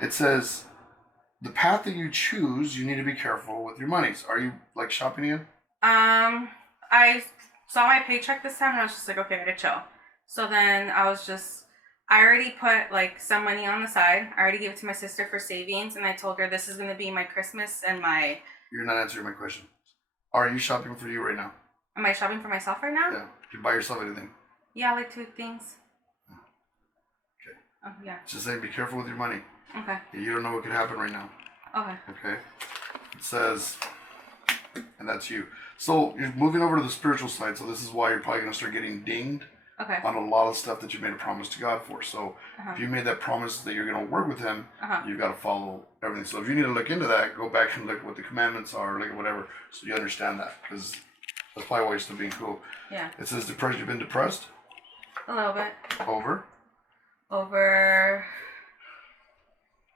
it says, the path that you choose, you need to be careful with your monies. Are you like shopping again? I saw my paycheck this time and I was just like, okay, I gotta chill. So then I already put like some money on the side. I already gave it to my sister for savings, and I told her this is gonna be my Christmas and my... You're not answering my question. Are you shopping for you right now? Am I shopping for myself right now? Yeah. Do you buy yourself anything? Yeah, like 2 things. Okay. Oh, yeah. Just saying, be careful with your money. Okay. You don't know what could happen right now. Okay. Okay. It says, and that's you. So you're moving over to the spiritual side. So this is why you're probably going to start getting dinged on a lot of stuff that you made a promise to God for. So if you made that promise that you're going to work with Him, you've got to follow everything. So if you need to look into that, go back and look at what the commandments are, look at whatever, so you understand that. Because that's probably why you're still being cool. Yeah. It says depressed. You've been depressed? A little bit. Over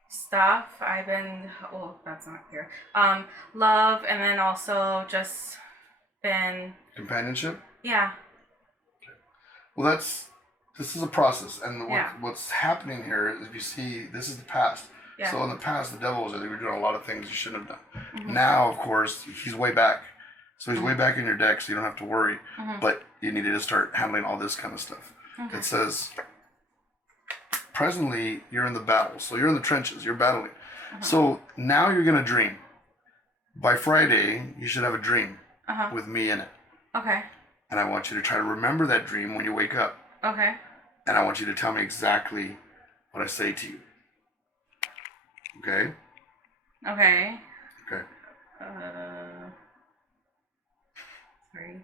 stuff. I've been... Oh, that's not clear. Love, and then also just been... Companionship? Yeah. Well, this is a process, and what's happening here is, if you see, this is the past. Yeah. So in the past, the devil was there. They were doing a lot of things you shouldn't have done. Now, of course, he's way back. So he's way back in your deck, so you don't have to worry. But you need to start handling all this kind of stuff. It says, presently, you're in the battle. So you're in the trenches. You're battling. So now you're going to dream. By Friday, you should have a dream with me in it. Okay. And I want you to try to remember that dream when you wake up. Okay. And I want you to tell me exactly what I say to you. Okay? Okay. Okay. Sorry.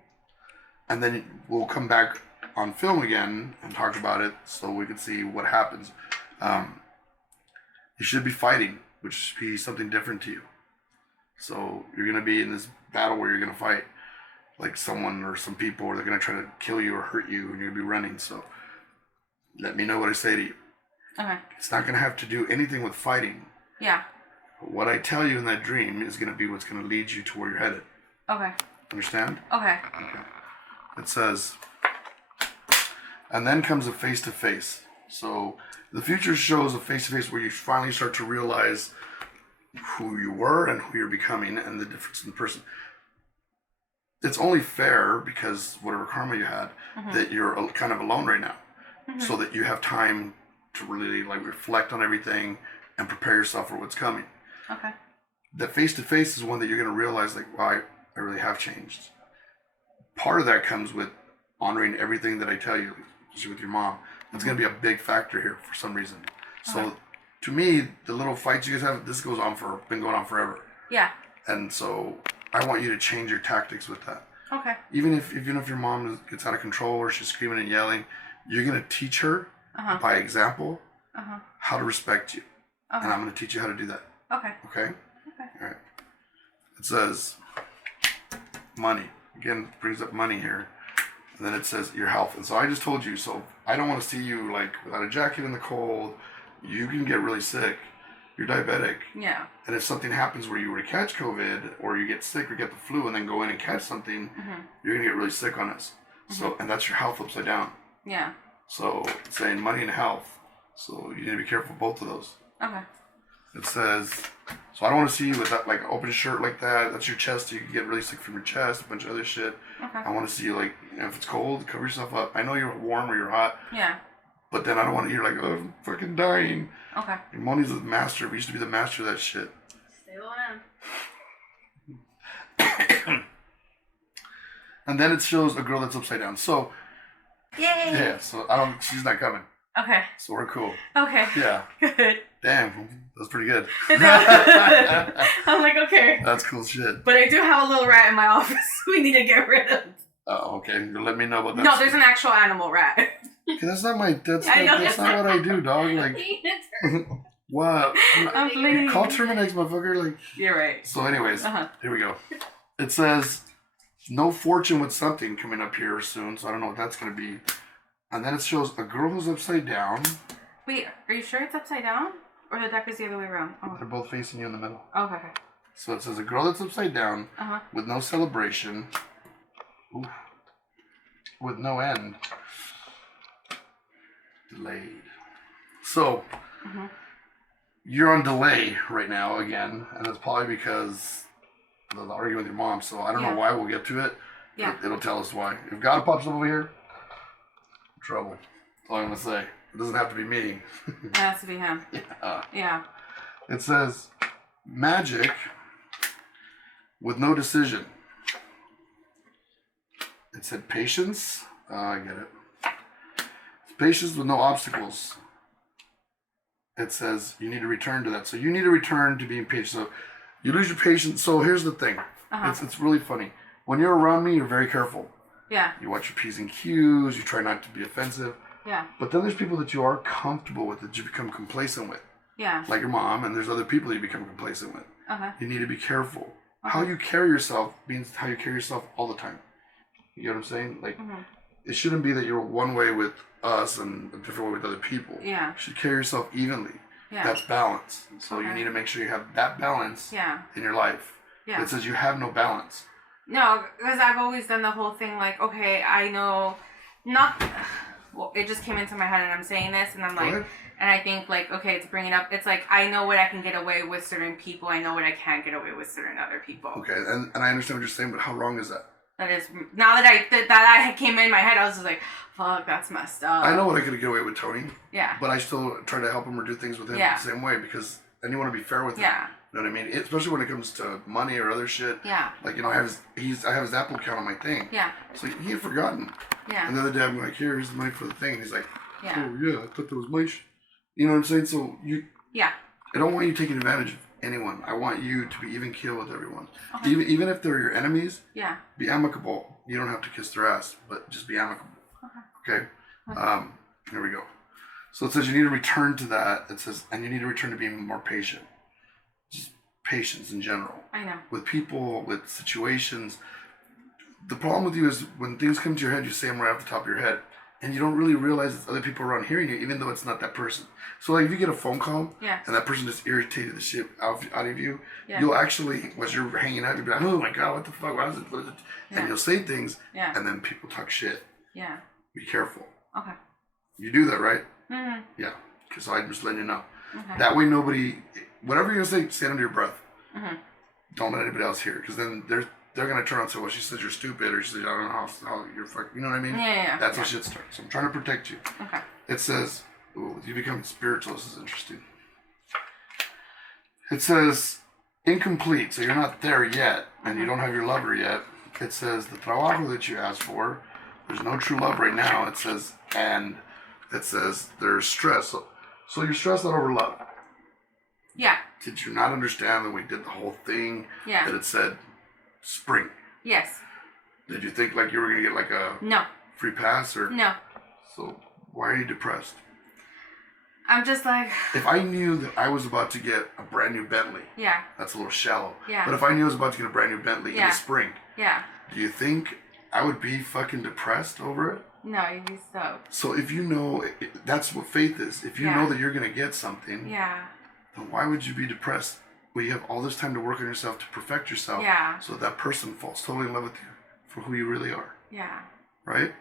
And then we'll come back on film again and talk about it so we can see what happens. You should be fighting, which should be something different to you. So you're going to be in this battle where you're going to fight like someone or some people, or they're going to try to kill you or hurt you, and you're going to be running. So let me know what I say to you. Okay. It's not going to have to do anything with fighting. Yeah. But what I tell you in that dream is going to be what's going to lead you to where you're headed. Okay. Understand? Okay. Okay. It says, and then comes a face-to-face. So the future shows a face-to-face where you finally start to realize who you were and who you're becoming and the difference in the person. It's only fair, because whatever karma you had, that you're kind of alone right now. So that you have time to really like reflect on everything and prepare yourself for what's coming. Okay. The face-to-face is one that you're going to realize, like, wow, I really have changed. Part of that comes with honoring everything that I tell you, especially with your mom. That's going to be a big factor here for some reason. So to me, the little fights you guys have, this been going on forever. Yeah. And so I want you to change your tactics with that. Okay. Even if your mom gets out of control or she's screaming and yelling, you're going to teach her by example how to respect you. And I'm going to teach you how to do that. Okay. Okay? Okay. All right. It says money. Again, brings up money here. And then it says your health. And so I just told you, so I don't want to see you like without a jacket in the cold. You can get really sick. You're diabetic. Yeah. And if something happens where you were to catch COVID, or you get sick or get the flu and then go in and catch something, you're going to get really sick on us. So, and that's your health upside down. Yeah. So it's saying money and health. So you need to be careful of both of those. Okay. It says, so I don't want to see you with that like open shirt like that. That's your chest. You can get really sick from your chest, a bunch of other shit. Okay. I want to see you like, if it's cold, cover yourself up. I know you're warm or you're hot. Yeah. But then I don't want to hear like, oh, I'm fucking dying. Okay. And Moni's the master. We used to be the master of that shit. Stay low down. And then it shows a girl that's upside down. So, yay! Yeah, so she's not coming. Okay. So we're cool. Okay. Yeah. Good. Damn, that's pretty good. I'm like, okay. That's cool shit. But I do have a little rat in my office we need to get rid of. Oh, okay. Let me know about that. No, there's an actual animal rat. That's not my. That's not what I do, dog. Like, what? Call Terminex, motherfucker. Like. You're right. So, anyways, here we go. It says no fortune with something coming up here soon. So I don't know what that's gonna be. And then it shows a girl who's upside down. Wait, are you sure it's upside down, or the deck is the other way around? Oh. They're both facing you in the middle. Okay. So it says a girl that's upside down with no celebration. Oof. With no end. Delayed. So, you're on delay right now again, and it's probably because of the argument with your mom. So I don't know why. We'll get to it. Yeah. It'll tell us why. If God pops up over here, trouble. That's all I'm gonna say. It doesn't have to be me. It has to be him. Yeah. It says magic with no decision. It said patience. I get it. It's patience with no obstacles. It says you need to return to that. So you need to return to being patient. So you lose your patience. So here's the thing. It's really funny. When you're around me, you're very careful. Yeah. You watch your P's and Q's. You try not to be offensive. Yeah. But then there's people that you are comfortable with that you become complacent with. Yeah. Like your mom, and there's other people you become complacent with. You need to be careful. Okay. How you carry yourself means how you carry yourself all the time. You get what I'm saying? Like, it shouldn't be that you're one way with us and a different way with other people. Yeah. You should carry yourself evenly. Yeah. That's balance. So you need to make sure you have that balance in your life. Yeah. It says you have no balance. No, because I've always done the whole thing like, okay, I know, well, it just came into my head and I'm saying this and I'm like, and I think like, okay, to bring it up, it's like, I know what I can get away with certain people. I know what I can't get away with certain other people. Okay, and I understand what you're saying, but how wrong is that? That is, now that I came in my head, I was just like, fuck, that's messed up. I know what I could get away with Tony. Yeah. But I still try to help him or do things with him the same way because then you want to be fair with him. Yeah. You know what I mean? Especially when it comes to money or other shit. Yeah. Like, you know, I have his Apple account on my thing. Yeah. So he had forgotten. Yeah. And the other day I'm like, here's the money for the thing. And he's like, yeah. oh yeah, I thought that was my You know what I'm saying? So I don't want you taking advantage of anyone. I want you to be even keel with everyone. Okay. Even if they're your enemies, be amicable. You don't have to kiss their ass, but just be amicable. Okay? Here we go. So it says you need to return to that. It says, and you need to return to being more patient. Just patience in general. I know. With people, with situations. The problem with you is when things come to your head, you say them right off the top of your head. And you don't really realize that other people around hearing you, even though it's not that person. So like if you get a phone call and that person just irritated the shit out of you, you'll actually, as you're hanging out, you'll be like, oh my God, what the fuck, what is it? And you'll say things and then people talk shit. Yeah. Be careful. Okay. You do that, right? Mm-hmm. Yeah. Because I'm just letting you know. Okay. That way whatever you're going to say under your breath. Mm-hmm. Don't let anybody else hear it. Because then they're going to turn around and say, well, she said you're stupid, or she said, I don't know how you're fucking, you know what I mean? Yeah. That's how shit starts. So I'm trying to protect you. Okay. It says, you become spiritual. This is interesting. It says, incomplete. So you're not there yet, and you don't have your lover yet. It says, the trabajo that you asked for, there's no true love right now. It says, and it says, there's stress. So you're stressed out over love. Yeah. Did you not understand that we did the whole thing? Yeah. That it said, spring. Yes. Did you think like you were gonna get like a free pass or no? So why are you depressed? I'm just like, if I knew that I was about to get a brand new Bentley, that's a little shallow. Yeah. But if I knew I was about to get a brand new Bentley in the spring, do you think I would be fucking depressed over it? No, you'd be stoked. So if you know, that's what faith is. If you know that you're gonna get something, then why would you be depressed? Well, you have all this time to work on yourself, to perfect yourself, so that person falls totally in love with you for who you really are. Yeah. Right?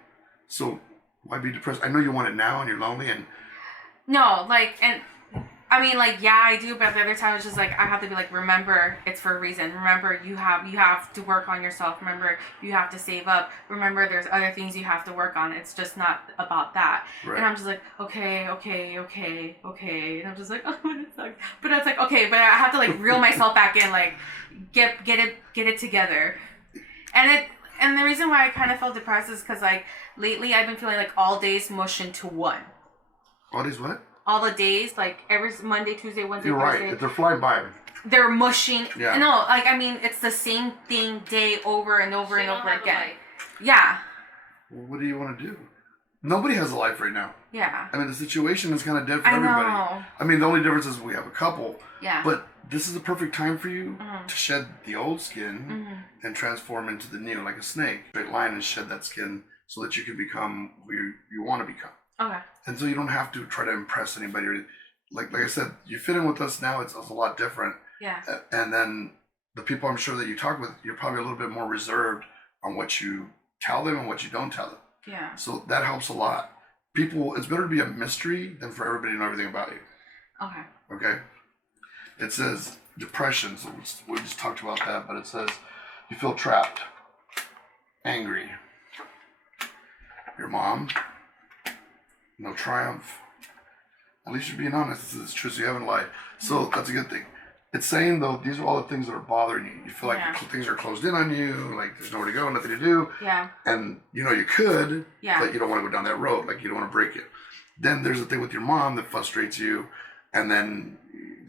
So why be depressed? I know you want it now and you're lonely and... No, like, and I mean, like, yeah, I do, but at the other time, it's just like, I have to be like, remember, it's for a reason. Remember, you have to work on yourself. Remember, you have to save up. Remember, there's other things you have to work on. It's just not about that. Right. And I'm just like, okay. And I'm just like, oh, it sucks. But it's like, okay, but I have to like reel myself back in, like, get it together. And the reason why I kind of felt depressed is because like lately I've been feeling like all days mush into one. All days what? All the days, like every Monday, Tuesday, Wednesday, Thursday. You're right. They're flying by. They're mushing. Yeah. No, like, I mean, it's the same thing day over and over and over again. Yeah. Well, what do you want to do? Nobody has a life right now. Yeah. I mean, the situation is kind of dead for everybody. Know. I mean, the only difference is we have a couple. Yeah. But this is the perfect time for you to shed the old skin and transform into the new, like a snake. Straight line and shed that skin so that you can become who you want to become. Okay. And so you don't have to try to impress anybody. Like I said, you fit in with us now. It's a lot different. Yeah. And then the people I'm sure that you talk with, you're probably a little bit more reserved on what you tell them and what you don't tell them. Yeah. So that helps a lot. People, it's better to be a mystery than for everybody to know everything about you. Okay. Okay? It says depression. So we just talked about that, but it says you feel trapped, angry. Your mom, no triumph. At least you're being honest. It's true, so you haven't lied. So that's a good thing. It's saying, though, these are all the things that are bothering you. You feel like things are closed in on you, like there's nowhere to go, nothing to do. Yeah. And you know you could, but you don't want to go down that road. Like you don't want to break it. Then there's the thing with your mom that frustrates you, and then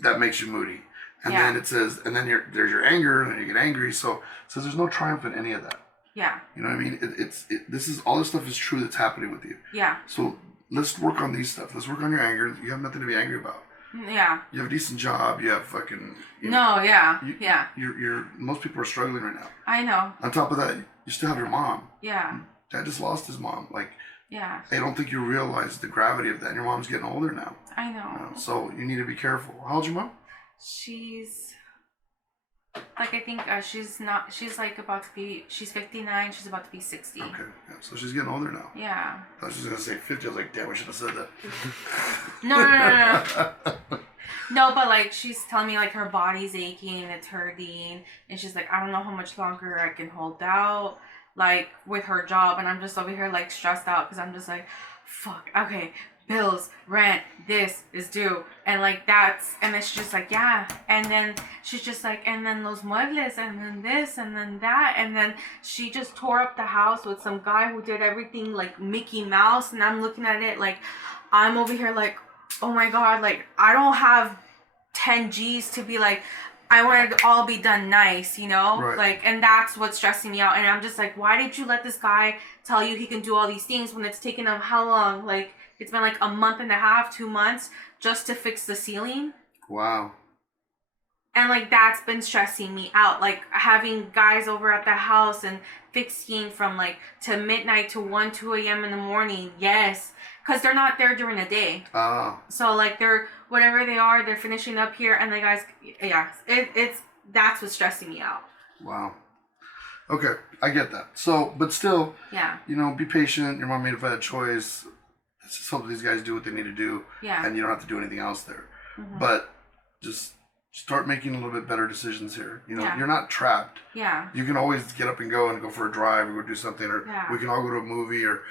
that makes you moody. And then it says, and then there's your anger, and then you get angry. So it says there's no triumph in any of that. Yeah. You know what I mean? This is all this stuff is true that's happening with you. Yeah. So let's work on these stuff. Let's work on your anger. You have nothing to be angry about. Yeah. You have a decent job. You have fucking. You're most people are struggling right now. I know. On top of that, you still have your mom. Yeah. Dad just lost his mom. Like. Yeah. I don't think you realize the gravity of that. And your mom's getting older now. I know. So you need to be careful. How old's your mom? She's. Like, I think she's like about to be, she's 59, she's about to be 60. Okay, yeah, so she's getting older now. Yeah. I thought she was going to say 50, I was like, damn, we should have said that. No. No, but like, she's telling me like her body's aching, it's hurting, and she's like, I don't know how much longer I can hold out, like, with her job, and I'm just over here like stressed out, because I'm just like, fuck, okay, bills, rent, this is due, and like and then she's just like, yeah, and then she's just like, and then los muebles, and then this, and then that, and then she just tore up the house with some guy who did everything like Mickey Mouse, and I'm looking at it like, I'm over here like, oh my god, like I don't have 10 G's to be like, I want it to all be done nice, you know? Right. Like, and that's what's stressing me out. And I'm just like, why did you let this guy tell you he can do all these things when it's taken him how long? Like, it's been like a month and a half, 2 months just to fix the ceiling. Wow. And like, that's been stressing me out. Like, having guys over at the house and fixing from like to midnight to 1, 2 a.m. in the morning. Yes. Because they're not there during the day. Oh. So like, they're, whatever they are, they're finishing up here. And the guys, that's what's stressing me out. Wow. Okay. I get that. So, but still, you know, be patient. Your mom made a bad choice. It's just hope these guys do what they need to do. Yeah. And you don't have to do anything else there. Mm-hmm. But just start making a little bit better decisions here. You know, you're not trapped. Yeah. You can always get up and go for a drive or go do something, or we can all go to a movie, or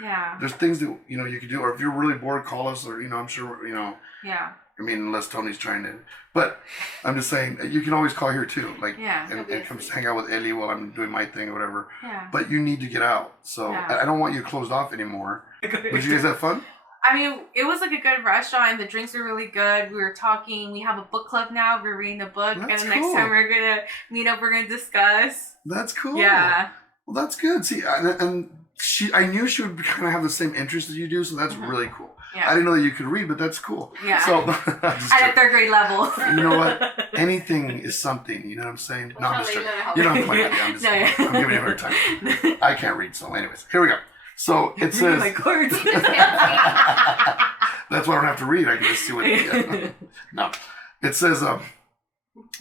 there's things that, you know, you can do. Or if you're really bored, call us, or, you know, I'm sure, you know. Yeah. I mean, unless Tony's trying to. But I'm just saying, you can always call here too. Like, and come hang out with Ellie while I'm doing my thing or whatever. Yeah. But you need to get out. So I don't want you closed off anymore. But you guys have fun? I mean, it was like a good restaurant. The drinks are really good. We were talking. We have a book club now. We're reading a book. That's and the next time we're going to meet up, we're going to discuss. That's cool. Yeah. Well, that's good. See, I knew she would kind of have the same interest as you do, so that's really cool. Yeah. I didn't know that you could read, but that's cool. Yeah. So, at a third grade level. You know what? Anything is something. You know what I'm saying? No, I'm just joking. You don't have to point at me. I'm giving you a hard time. I can't read, so anyways. Here we go. So it says. That's why I don't have to read. I can just see what. No, it says.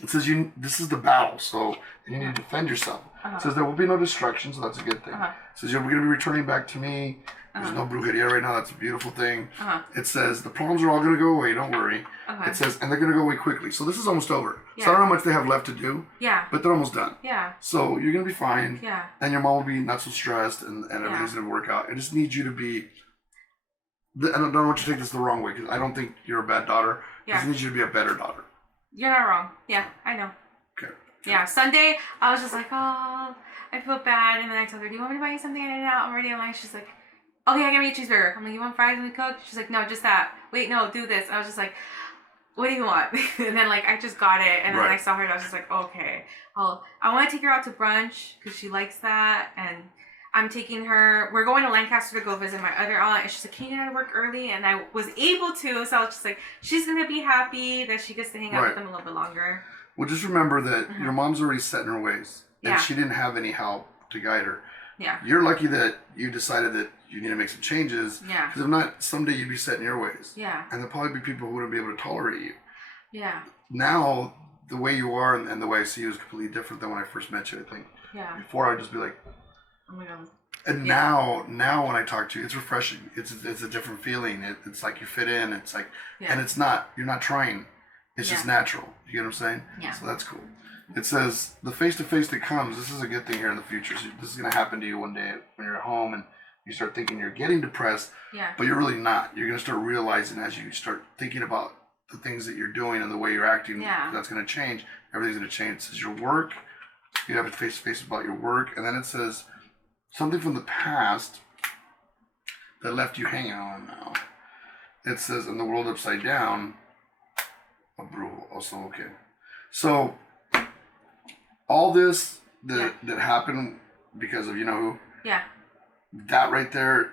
This is the battle. So you need to defend yourself. It says there will be no destruction, so that's a good thing. It says you're going to be returning back to me. There's no brujeria right now. That's a beautiful thing. It says the problems are all going to go away. Don't worry. It says, and they're going to go away quickly. So this is almost over. Yeah. So I don't know how much they have left to do. Yeah. But they're almost done. Yeah. So you're going to be fine. Yeah. And your mom will be not so stressed, and everything's going to work out. I just need you to be. I don't want you to take this the wrong way, because I don't think you're a bad daughter. Yeah. I just need you to be a better daughter. You're not wrong. Yeah, I know. Okay. Yeah. Sunday, I was just like, oh, I feel bad, and then I told her, do you want me to buy you something? And I'm already online. She's like, okay, I can make a cheeseburger. I'm like, you want fries and cook? She's like, no, just that. Wait, no, do this. I was just like, what do you want? And then like, I just got it. And then I saw her and I was just like, okay. I want to take her out to brunch because she likes that. And I'm taking her, we're going to Lancaster to go visit my other aunt. And she's like, can you get out of work early? And I was able to. So I was just like, she's going to be happy that she gets to hang out with them a little bit longer. Well, just remember that your mom's already set in her ways. And she didn't have any help to guide her. Yeah. You're lucky that you decided that you need to make some changes. Yeah. Because if not, someday you'd be set in your ways. Yeah. And there'll probably be people who wouldn't be able to tolerate you. Yeah. Now, the way you are and the way I see you is completely different than when I first met you, I think. Yeah. Before, I'd just be like, oh my God. And now when I talk to you, it's refreshing. It's a different feeling. It's like you fit in. It's like, and it's not, you're not trying. It's just natural. You get what I'm saying? Yeah. So that's cool. It says the face-to-face that comes, this is a good thing here in the future. So this is going to happen to you one day when you're at home and you start thinking you're getting depressed, but you're really not. You're going to start realizing as you start thinking about the things that you're doing and the way you're acting, that's going to change. Everything's going to change. It says your work, you have a face-to-face about your work, and then it says something from the past that left you hanging on now. It says in the world upside down, also okay. So all this that happened because of you know who? Yeah. That right there,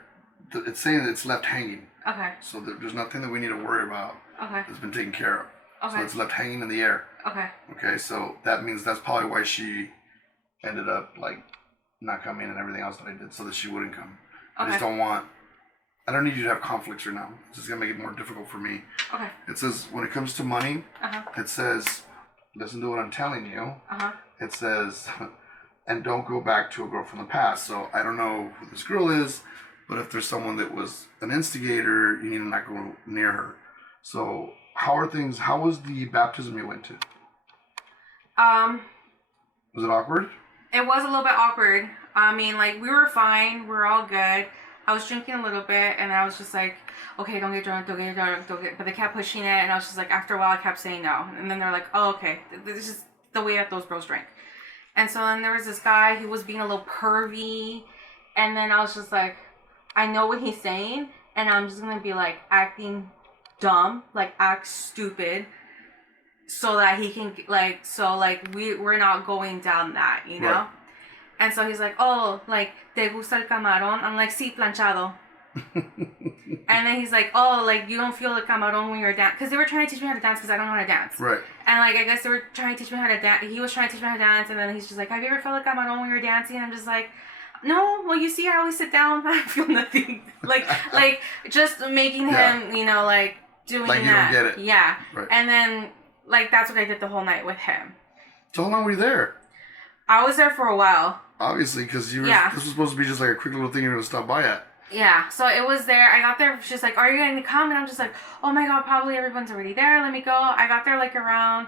it's saying that it's left hanging. Okay. So there's nothing that we need to worry about. Okay. It's been taken care of. Okay. So it's left hanging in the air. Okay. Okay, so that means that's probably why she ended up like not coming and everything else that I did so that she wouldn't come. Okay. I don't need you to have conflicts right now. It's just going to make it more difficult for me. Okay. It says, when it comes to money, it says, listen to what I'm telling you. It says, and don't go back to a girl from the past. So I don't know who this girl is, but if there's someone that was an instigator, you need to not go near her. So how was the baptism you went to? Was it awkward? It was a little bit awkward. I mean, like, we were fine. We were all good. I was drinking a little bit, and I was just like, okay, don't get drunk, don't get drunk, don't get... But they kept pushing it, and I was just like, after a while, I kept saying no. And then they're like, oh, okay. This is the way that those bros drink. And so then there was this guy who was being a little pervy, and then I was just like, I know what he's saying, and I'm just going to be, like, acting dumb, like, act stupid, so that he can, like, we're not going down that, you know? Right. And so he's like, oh, like, ¿te gusta el camarón? I'm like, sí, planchado. And then he's like, oh, like, you don't feel the camarón when you're dancing. Because they were trying to teach me how to dance because I don't know how to dance. Right. And, like, I guess they were trying to teach me how to dance. He was trying to teach me how to dance. And then he's just like, have you ever felt the camarón when you're dancing? And I'm just like, no. Well, you see, I always sit down. I feel nothing. like, just making him, you know, like, doing like that. You don't get it. Yeah. Right. And then, like, that's what I did the whole night with him. So how long were you there? I was there for a while. Obviously, because this was supposed to be just like a quick little thing you're going to stop by at. Yeah, so it was there. I got there. She's like, are you going to come? And I'm just like, oh my God, probably everyone's already there. Let me go. I got there like around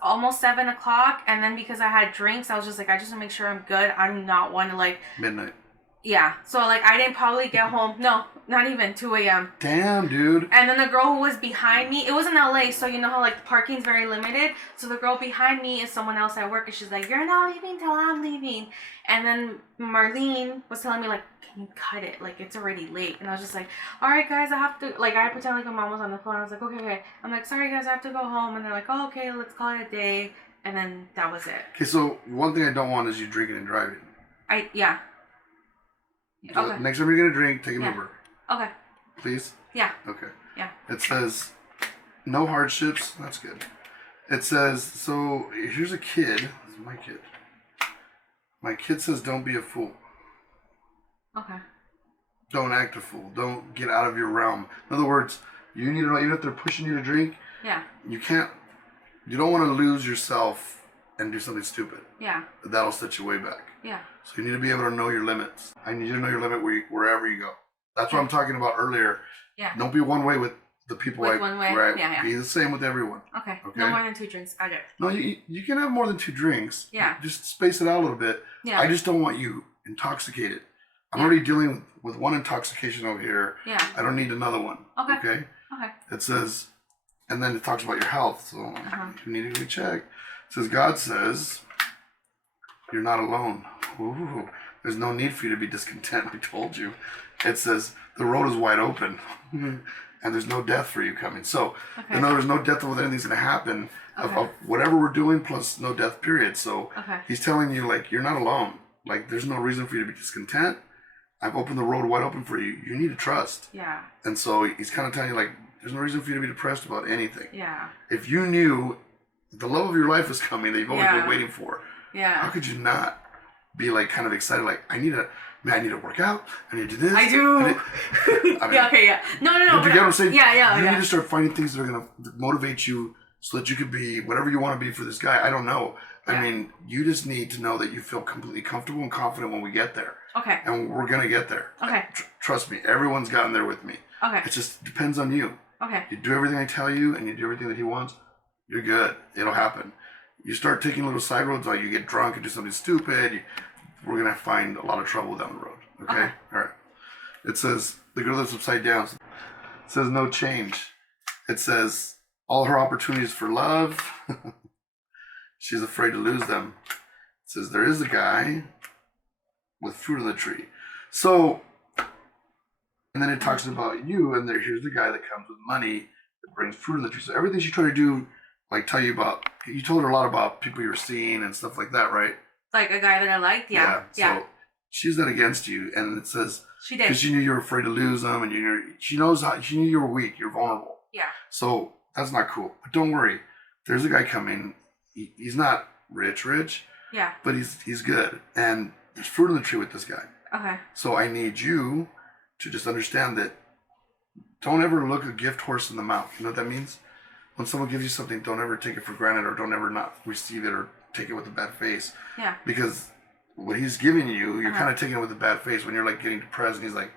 almost 7 o'clock. And then because I had drinks, I was just like, I just want to make sure I'm good. I do not want to like... Midnight. Yeah, so like I didn't probably get home. No, not even 2 a.m. Damn, dude. And then the girl who was behind me, it was in LA, so you know how like the parking's very limited. So the girl behind me is someone else at work, and she's like, "You're not leaving till I'm leaving." And then Marlene was telling me like, "Can you cut it? Like it's already late." And I was just like, "All right, guys, I have to." Like I pretend like my mom was on the phone. I was like, "Okay." I'm like, "Sorry, guys, I have to go home." And they're like, "Oh, okay, let's call it a day." And then that was it. Okay, so one thing I don't want is you drinking and driving. Yeah. So okay. Next time you're gonna drink, take an Uber. Okay. Please? Yeah. Okay. Yeah. It says no hardships. That's good. It says, so here's a kid. This is my kid. My kid says don't be a fool. Okay. Don't act a fool. Don't get out of your realm. In other words, you need to know, even if they're pushing you to drink, you don't want to lose yourself and do something stupid. Yeah. That'll set you way back. Yeah. So you need to be able to know your limits. I need you to know your limit wherever you go. That's what I'm talking about earlier. Yeah. Don't be one way with the people. One way. Right. Yeah. Be the same with everyone. Okay. No more than 2 drinks. I get it. No, you can have more than 2 drinks. Yeah. Just space it out a little bit. Yeah. I just don't want you intoxicated. I'm already dealing with one intoxication over here. Yeah. I don't need another one. Okay. Okay. It says, and then it talks about your health. So you need to check. It says, God says, you're not alone. Ooh, there's no need for you to be discontent. I told you. It says, the road is wide open. And there's no death for you coming. So, in other words, no death of anything's going to happen of whatever we're doing plus no death period. So, he's telling you, like, you're not alone. Like, there's no reason for you to be discontent. I've opened the road wide open for you. You need to trust. Yeah. And so, he's kind of telling you, like, there's no reason for you to be depressed about anything. Yeah. If you knew the love of your life is coming that you've always been waiting for, how could you not be, like, kind of excited? Like, I need to work out. I need to do this. I do. I mean, No. But you get what I'm saying? Yeah. You need to start finding things that are going to motivate you so that you could be whatever you want to be for this guy. I don't know. Yeah. I mean, you just need to know that you feel completely comfortable and confident when we get there. Okay. And we're going to get there. Okay. Trust me. Everyone's gotten there with me. Okay. It just depends on you. Okay. You do everything I tell you and you do everything that he wants, You're good. It'll happen. You start taking little side roads, like you get drunk and do something stupid, we're going to find a lot of trouble down the road. Okay? All right. It says, the girl that's upside down, it says no change. It says, all her opportunities for love, she's afraid to lose them. It says, there is a guy with fruit on the tree. So, and then it talks about you, and here's the guy that comes with money that brings fruit on the tree. So everything she tried to do, like tell you about, you told her a lot about people you were seeing and stuff like that, right? Like a guy that I liked, yeah. So she's not against you, and it says she did because she knew you were afraid to lose them, and she knew you were weak, you're vulnerable. Yeah. So that's not cool. But don't worry, there's a guy coming. He's not rich. Yeah. But he's good, and there's fruit on the tree with this guy. Okay. So I need you to just understand that. Don't ever look a gift horse in the mouth. You know what that means? When someone gives you something, don't ever take it for granted, or don't ever not receive it, or take it with a bad face. Yeah. Because what he's giving you, you're kind of taking it with a bad face when you're like getting depressed, and he's like,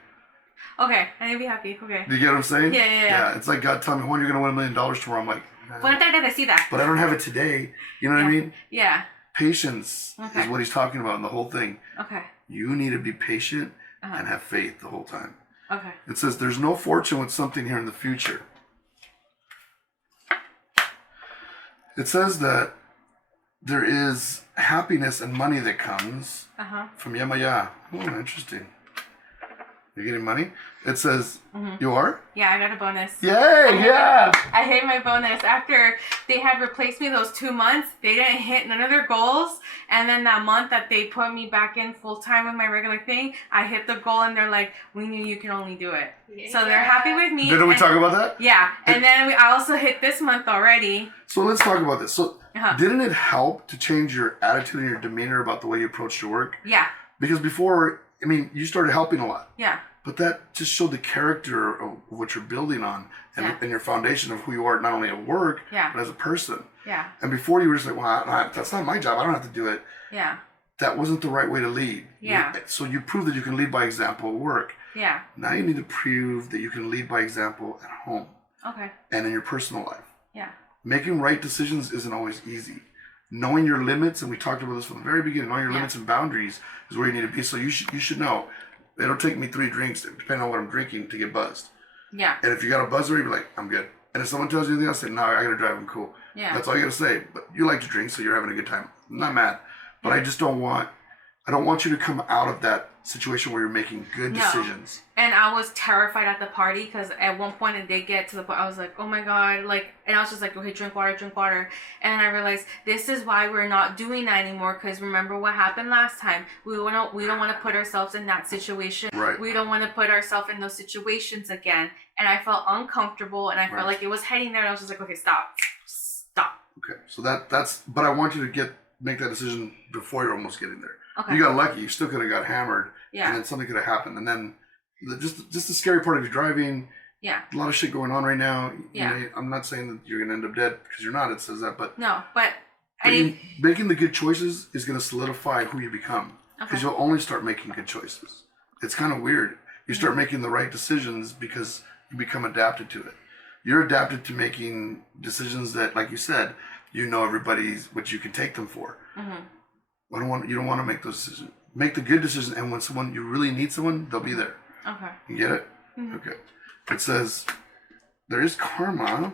okay, I need to be happy. Okay. Do you get what I'm saying? Yeah. It's like God telling me when you're going to win $1 million tomorrow. I'm like, but I don't have it today. You know what I mean? Yeah. Patience is what he's talking about in the whole thing. Okay. You need to be patient and have faith the whole time. Okay. It says there's no fortune with something here in the future. It says that there is happiness and money that comes from Yamaya. Oh, interesting. You're getting money? It says, you are? Yeah, I got a bonus. Yay, yeah! I hit my bonus. After they had replaced me those 2 months, they didn't hit none of their goals. And then that month that they put me back in full time with my regular thing, I hit the goal and they're like, we knew you can only do it. Yeah. So they're happy with me. Didn't we talk about that? Yeah. And then I also hit this month already. So let's talk about this. So didn't it help to change your attitude and your demeanor about the way you approached your work? Yeah. Because before, I mean, you started helping a lot. Yeah. But that just showed the character of what you're building on and your foundation of who you are, not only at work, but as a person. Yeah. And before you were just like, well, that's not my job. I don't have to do it. Yeah. That wasn't the right way to lead. Yeah. So you proved that you can lead by example at work. Yeah. Now you need to prove that you can lead by example at home. Okay. And in your personal life. Yeah. Making right decisions isn't always easy. Knowing your limits, and we talked about this from the very beginning, knowing your limits and boundaries is where you need to be. So you should know. It'll take me 3 drinks, depending on what I'm drinking, to get buzzed. Yeah. And if you got a buzzer, you'll be like, I'm good. And if someone tells you anything else, say, no, I gotta drive, I'm cool. Yeah. That's all you gotta say. But you like to drink, so you're having a good time. I'm not mad. But I don't want you to come out of that situation where you're making good decisions. And I was terrified at the party because at one point it did get to the point I was like, oh my God, and I was just like, okay, drink water. And I realized this is why we're not doing that anymore, because remember what happened last time. We don't want to put ourselves in that situation. Right. We don't want to put ourselves in those situations again. And I felt uncomfortable and I felt like it was heading there and I was just like, okay, stop. Okay, so that's, but I want you to make that decision before you're almost getting there. Okay. You got lucky. You still could have got hammered. Yeah. And then something could have happened. And then just the scary part of you driving. Yeah. A lot of shit going on right now. Yeah. You know, I'm not saying that you're going to end up dead because you're not. It says that. But no, but making the good choices is going to solidify who you become. Because you'll only start making good choices. It's kind of weird. You start making the right decisions because you become adapted to it. You're adapted to making decisions that, like you said, you know everybody's what you can take them for. Mm-hmm. You don't want to make those decisions. Make the good decisions, and when you really need someone, they'll be there. Okay. You get it? Mm-hmm. Okay. It says, there is karma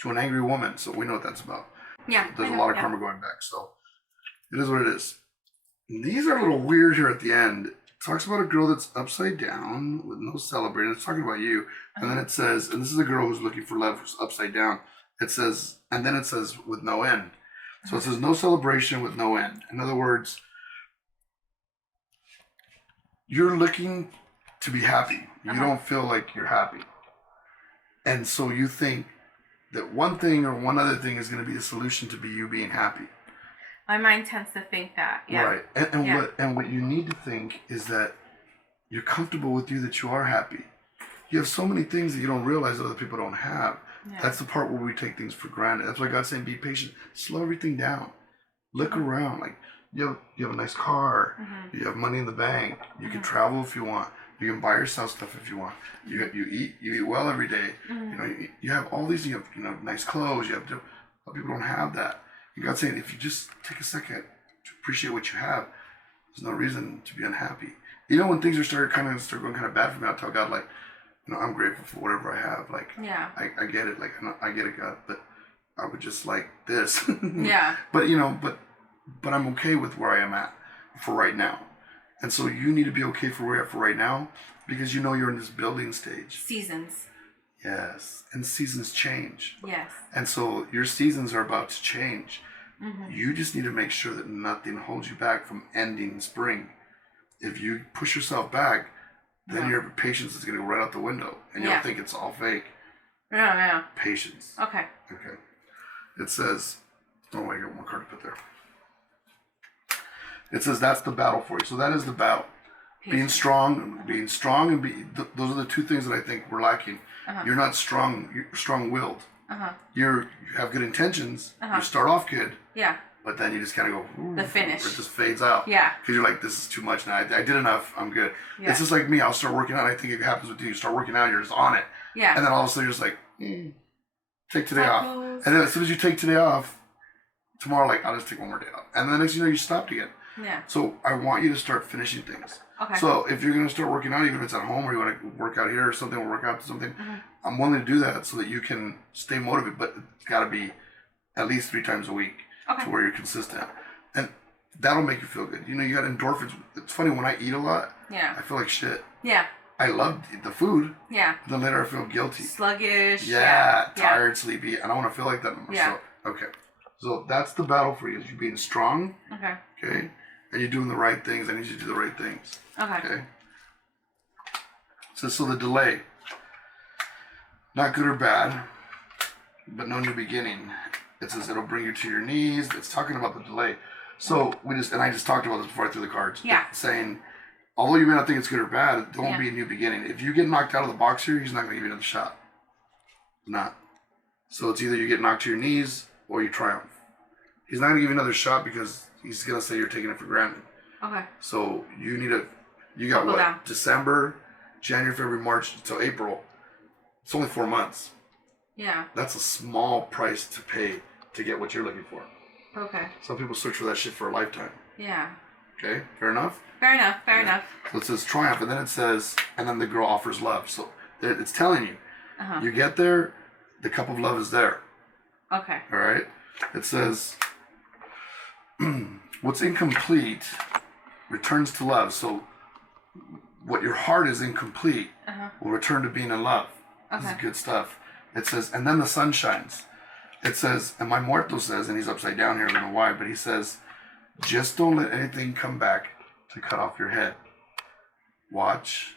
to an angry woman, so we know what that's about. Yeah. There's a lot of karma going back, so it is what it is. And these are a little weird here at the end. It talks about a girl that's upside down with no celebrating. It's talking about you. And then it says, and this is a girl who's looking for love who's upside down. It says, and then it says, with no end. So it says no celebration with no end. In other words, you're looking to be happy. You don't feel like you're happy. And so you think that one thing or one other thing is going to be the solution to be you being happy. My mind tends to think that. Yeah. Right. And what you need to think is that you're comfortable with you, that you are happy. You have so many things that you don't realize that other people don't have. Yeah. That's the part where we take things for granted. That's why God's saying be patient. Slow everything down. Look around. Like you have a nice car. Mm-hmm. You have money in the bank. You can travel if you want. You can buy yourself stuff if you want. You eat well every day. You know, you have all these. You have nice clothes. You have to. A lot of people don't have that. And God's saying, if you just take a second to appreciate what you have, there's no reason to be unhappy. Even when things are start going kind of bad for me, I'll tell God, like, you know, I'm grateful for whatever I have. Like, I get it. Like, I get it, God, but I would just like this. Yeah. But you know, but I'm okay with where I am at for right now. And so you need to be okay for where you're at for right now, because you know you're in this building stage. Seasons. Yes. And seasons change. Yes. And so your seasons are about to change. You just need to make sure that nothing holds you back from ending spring. If you push yourself back, then your patience is going to go right out the window. And you'll think it's all fake. Yeah. Patience. Okay. It says, oh, I got one more card to put there. It says that's the battle for you. So that is the battle. Being strong, and those are the two things that I think we're lacking. You're not strong. You're strong-willed. You have good intentions. You start off good. Yeah. But then you just kind of go. The finish. It just fades out. Yeah. Because you're like, this is too much now. I did enough. I'm good. Yeah. It's just like me. I'll start working out. I think it happens with you. You start working out. You're just on it. Yeah. And then all of a sudden you're just like, take today off. And then as soon as you take today off, tomorrow, like, I'll just take one more day off. And then the next thing you know, you stopped again. Yeah. So I want you to start finishing things. Okay. So if you're going to start working out, even if it's at home or you want to work out here or something, or work out to something, I'm willing to do that so that you can stay motivated. But it's got to be at least 3 times a week to where you're consistent. And that'll make you feel good. You know, you got endorphins. It's funny, when I eat a lot, I feel like shit. Yeah. I love the food. Yeah. But then later I feel guilty. Sluggish. Yeah. Tired, sleepy. I don't want to feel like that anymore. Yeah. So, okay. So that's the battle for you, is you being strong. Okay. And you're doing the right things. I need you to do the right things. Okay. So the delay. Not good or bad, but no new beginning. It says it'll bring you to your knees. It's talking about the delay. So I just talked about this before I threw the cards. Yeah. Saying, although you may not think it's good or bad, don't be a new beginning. If you get knocked out of the box here, he's not going to give you another shot. Not. So it's either you get knocked to your knees or you triumph. He's not going to give you another shot because he's going to say you're taking it for granted. Okay. So you got what? Down. December, January, February, March until April. It's only 4 months. Yeah. That's a small price to pay to get what you're looking for. Okay. Some people search for that shit for a lifetime. Yeah. Okay, fair enough? Fair enough. So it says triumph, and then it says, and then the girl offers love. So it's telling you, you get there, the cup of love is there. Okay. All right? It says, what's incomplete returns to love. So what your heart is incomplete will return to being in love. Okay. This is good stuff. It says, and then the sun shines. It says, and my muerto says, and he's upside down here, I don't know why, but he says, just don't let anything come back to cut off your head. Watch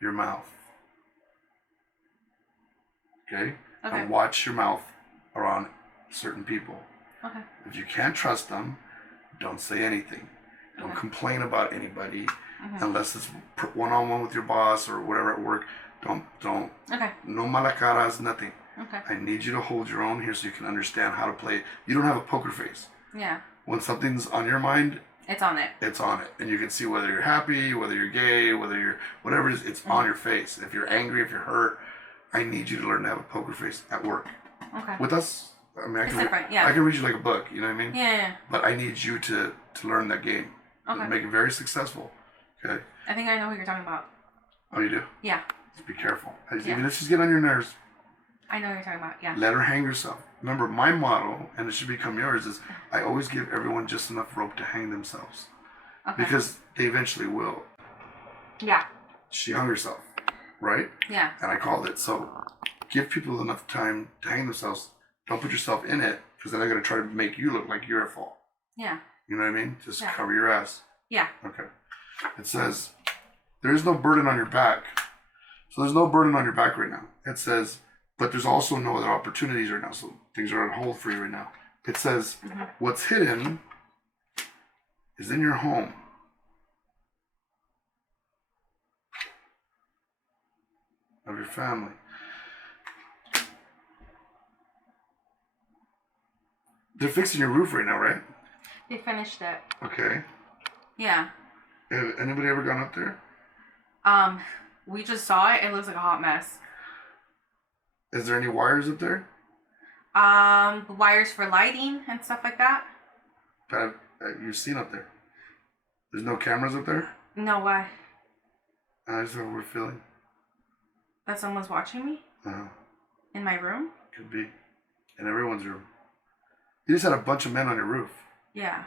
your mouth. Okay? And watch your mouth around certain people. Okay. If you can't trust them, don't say anything. Don't complain about anybody unless it's one-on-one with your boss or whatever at work. Don't. Okay. No malacaras, nothing. Okay. I need you to hold your own here so you can understand how to play. You don't have a poker face. Yeah. When something's on your mind, it's on it. It's on it. And you can see whether you're happy, whether you're gay, whether you're whatever it is, it's on your face. If you're angry, if you're hurt, I need you to learn to have a poker face at work. Okay. With us, I mean, I can read you like a book, you know what I mean? Yeah. But I need you to learn that game. Okay. And make it very successful. Okay. I think I know what you're talking about. Oh, you do? Yeah. Just be careful. Even if she's getting on your nerves. I know what you're talking about, yeah. Let her hang herself. Remember, my motto, and it should become yours, is I always give everyone just enough rope to hang themselves. Okay. Because they eventually will. Yeah. She hung herself, right? Yeah. And I called it. So give people enough time to hang themselves. Don't put yourself in it, because then they're going to try to make you look like you're at fault. Yeah. You know what I mean? Just cover your ass. Yeah. Okay. It says, there is no burden on your back. So there's no burden on your back right now. It says, but there's also no other opportunities right now. So things are on hold for you right now. It says, what's hidden is in your home. Of your family. They're fixing your roof right now, right? They finished it. Okay. Yeah. Have anybody ever gone up there? We just saw it. It looks like a hot mess. Is there any wires up there? Wires for lighting and stuff like that. That you've seen up there. There's no cameras up there? No, why? I just know what we're feeling. That someone's watching me? Uh-huh. In my room? Could be. In everyone's room. You just had a bunch of men on your roof. Yeah.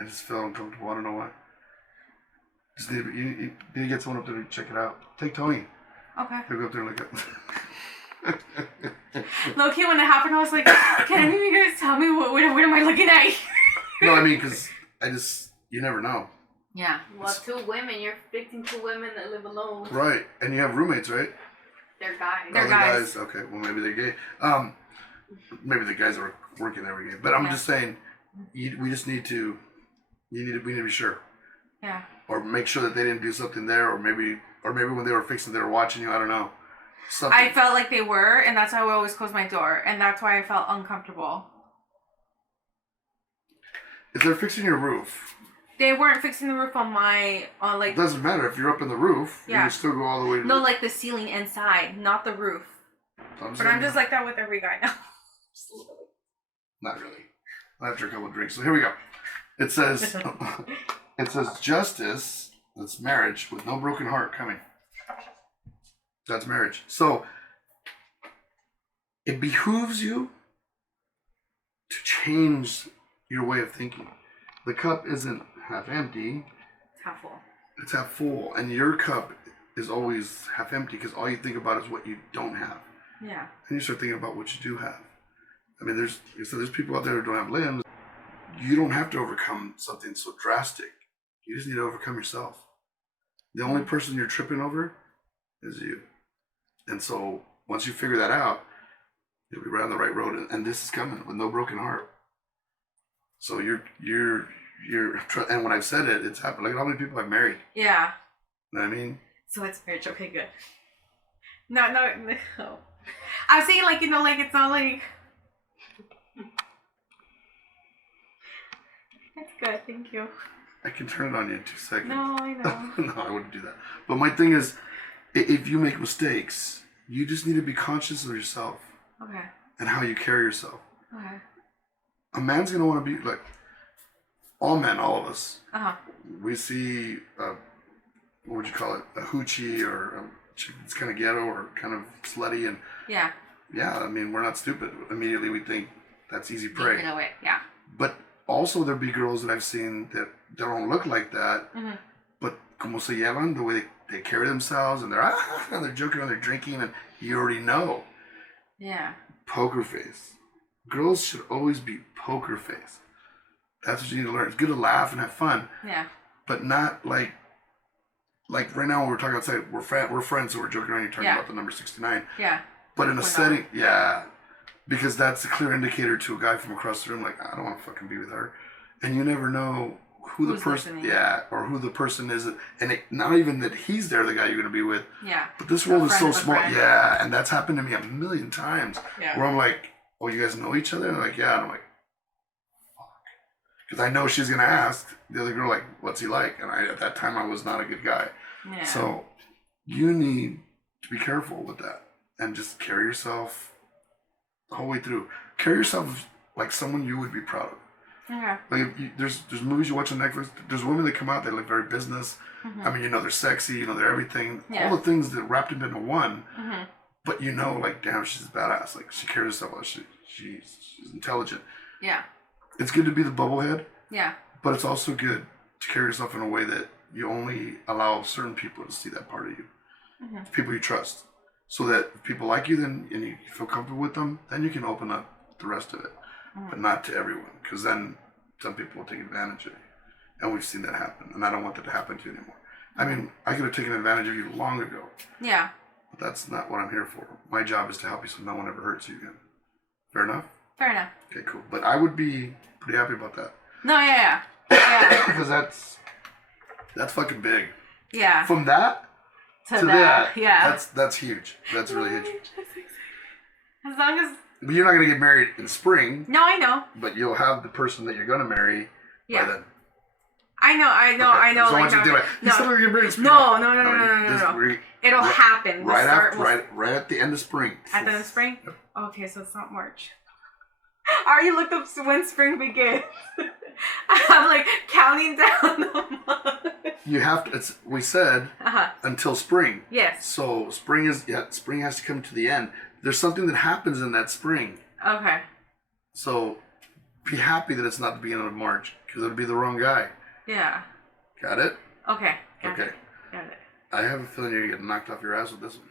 I just feel uncomfortable. I don't know why. Just need you need to get someone up there to check it out. Take Tony. Okay. He'll go up there and look at Low key, when it happened, I was like, can any of you guys tell me what am I looking at? No, I mean, because you never know. Yeah. Well, 2 women. You're fixing 2 women that live alone. Right. And you have roommates, right? They're guys. They're guys. Okay, well, maybe they're gay. Maybe the guys are working every day. But I'm just saying, we just need to, we need to be sure. Yeah. Or make sure that they didn't do something there, or maybe when they were fixing, they were watching you. I don't know. Something. I felt like they were, and that's why I always close my door, and that's why I felt uncomfortable. If they're fixing your roof, they weren't fixing the roof on like. It doesn't matter if you're up in the roof. Yeah. You can still go all the way to. No, like the ceiling inside, not the roof. But I'm just like that with every guy now. Not really. After a couple of drinks. So here we go. It says, justice. That's marriage with no broken heart coming. That's marriage. So it behooves you to change your way of thinking. The cup isn't half empty. It's half full. It's half full. And your cup is always half empty because all you think about is what you don't have. Yeah. And you start thinking about what you do have. I mean, there's people out there who don't have limbs. You don't have to overcome something so drastic. You just need to overcome yourself. The only person you're tripping over is you. And so once you figure that out, you'll be right on the right road. And this is coming with no broken heart. So you're and when I've said it, it's happened. Look at how many people I've married. Yeah. You know what I mean? So it's marriage. Okay, good. No. I was saying, like, you know, like, it's not like. It's good, thank you. I can turn it on you in 2 seconds. No, I know. No, I wouldn't do that. But my thing is, if you make mistakes, you just need to be conscious of yourself. Okay. And how you carry yourself. Okay. A man's going to want to be, like, all men, all of us. Uh-huh. We see, what would you call it? A hoochie or a chick that's kind of ghetto or kind of slutty. And Yeah. yeah, I mean, we're not stupid. Immediately we think that's easy prey. Take it away. Yeah. But also there'll be girls that I've seen that don't look like that, but como se llevan, the way they carry themselves, and they're joking and they're drinking, and you already know. Yeah. Poker face. Girls should always be poker face. That's what you need to learn. It's good to laugh and have fun. Yeah. But not like right now when we're talking outside, we're friends, so we're joking around. You're talking about the number 69. Yeah. But in a setting, because that's a clear indicator to a guy from across the room, like, I don't want to fucking be with her. And you never know who's the person, or who the person is. And not even that he's there, the guy you're going to be with. Yeah. But this world is so small. Friend. Yeah, and that's happened to me a million times. Yeah. Where I'm like, oh, you guys know each other? And they're like, yeah. And I'm like, fuck. Because I know she's going to ask the other girl, like, what's he like? And at that time, I was not a good guy. Yeah. So you need to be careful with that. And just carry yourself the whole way through. Carry yourself like someone you would be proud of. Okay. Like there's movies you watch on Netflix. There's women that come out that look very business. I mean, they're sexy. They're everything. Yeah. All the things that wrapped into one. But like, damn, she's a badass. Like, she carries herself well. She's intelligent. Yeah. It's good to be the bubblehead. Yeah. But it's also good to carry yourself in a way that you only allow certain people to see that part of you. People you trust. So that if people like you, then and you feel comfortable with them, then you can open up the rest of it. But not to everyone, because then some people will take advantage of you. And we've seen that happen, and I don't want that to happen to you anymore. I mean, I could have taken advantage of you long ago. Yeah. But that's not what I'm here for. My job is to help you so no one ever hurts you again. Fair enough? Fair enough. Okay, cool. But I would be pretty happy about that. No, yeah. Because that's fucking big. Yeah. From that to that. Yeah. That's huge. That's really huge. As long as... But you're not going to get married in spring. No, I know. But you'll have the person that you're going to marry by then. I know. I just Like, want you to do it. no, You said you're bringing spring. no. It'll happen. Right at the end of spring. At the end of spring? Okay, so it's not March. I already looked up when spring begins. I'm like counting down the month. You have to. We said until spring. Yes. So spring has to come to the end. There's something that happens in that spring. Okay. So be happy that it's not the beginning of March because it'll be the wrong guy. Yeah. Got it? Okay. Got Okay. it. I have a feeling you're gonna get knocked off your ass with this one.